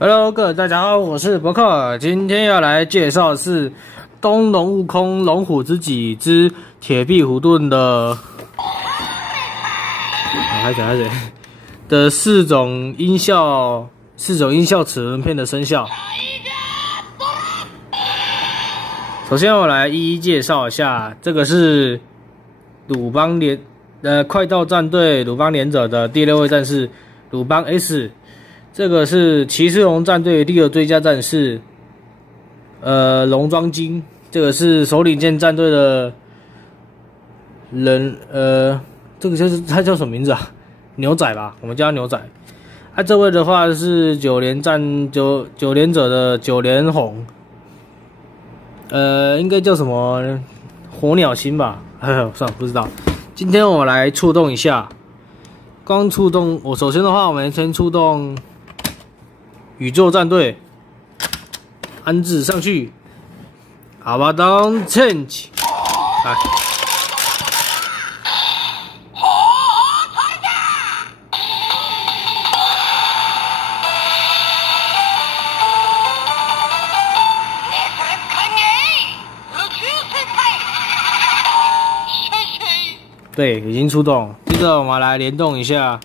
Hello， 各位大家好，我是伯克，今天要来介绍的是东龙悟空龙虎之戟之铁壁虎盾的，还谁的四种音效齿轮片的声效。首先我来一一介绍一下，这个是快到战队鲁邦连者的第6位战士鲁邦 S。这个是骑士龙战队第2最佳战士，龙庄金。这个是首领舰战队的人，这个他叫什么名字啊？牛仔吧，我们叫他牛仔。这位的话是九连者的九连红，应该叫什么火鸟星吧？算了，不知道。今天我来触动一下，刚触动，首先的话，我们先触动宇宙战队，安置上去，阿巴当 change， 来，对，已经出动。接着我们来联动一下。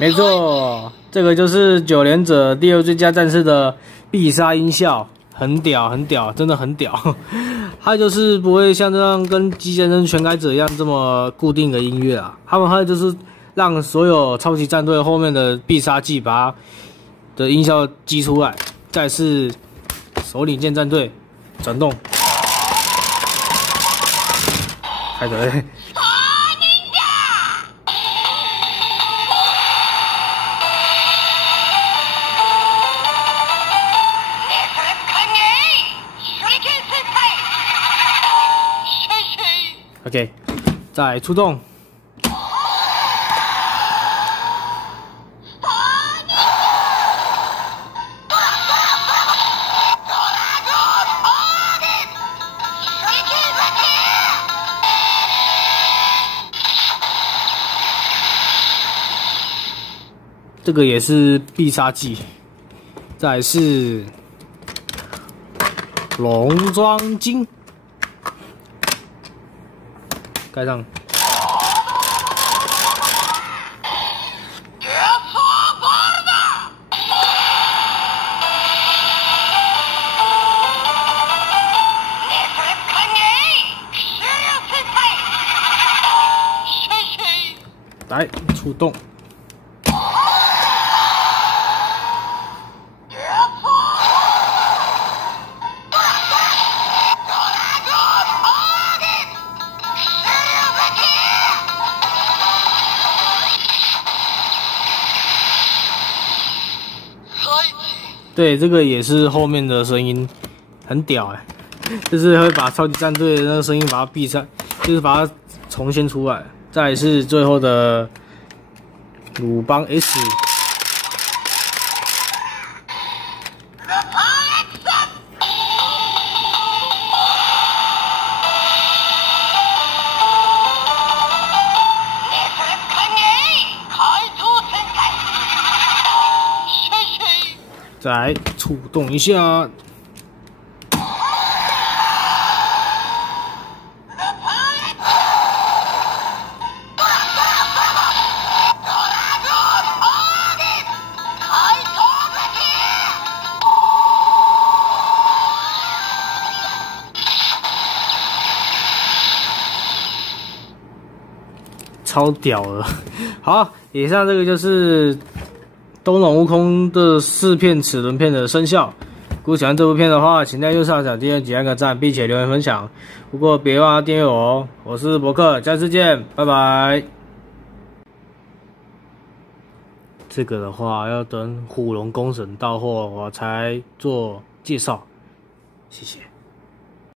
没错，这个就是九连者第2最佳战士的必杀音效，很屌，真的很屌。它就是不会像这样跟机先生全改者一样这么固定的音乐啊，它就是让所有超级战队后面的必杀技把它的音效击出来。再是首领舰战队转动，开始。OK， 再出动。这个也是必杀技。再来是龙庄金。盖上，来出动。对，这个也是后面的声音很屌就是会把超级战队的那个声音把它闭上，就是把它重现出来。再来是最后的鲁邦 S， 再来触动一下。超屌了！好，以上这个就是东龙悟空的4片齿轮片的声效。如果喜欢这部片的话，请在右上角订阅、点个赞，并且留言分享。不过别忘了订阅我哦！我是伯克，下次见，拜拜。这个的话要等虎龙公审到货我才做介绍，谢谢。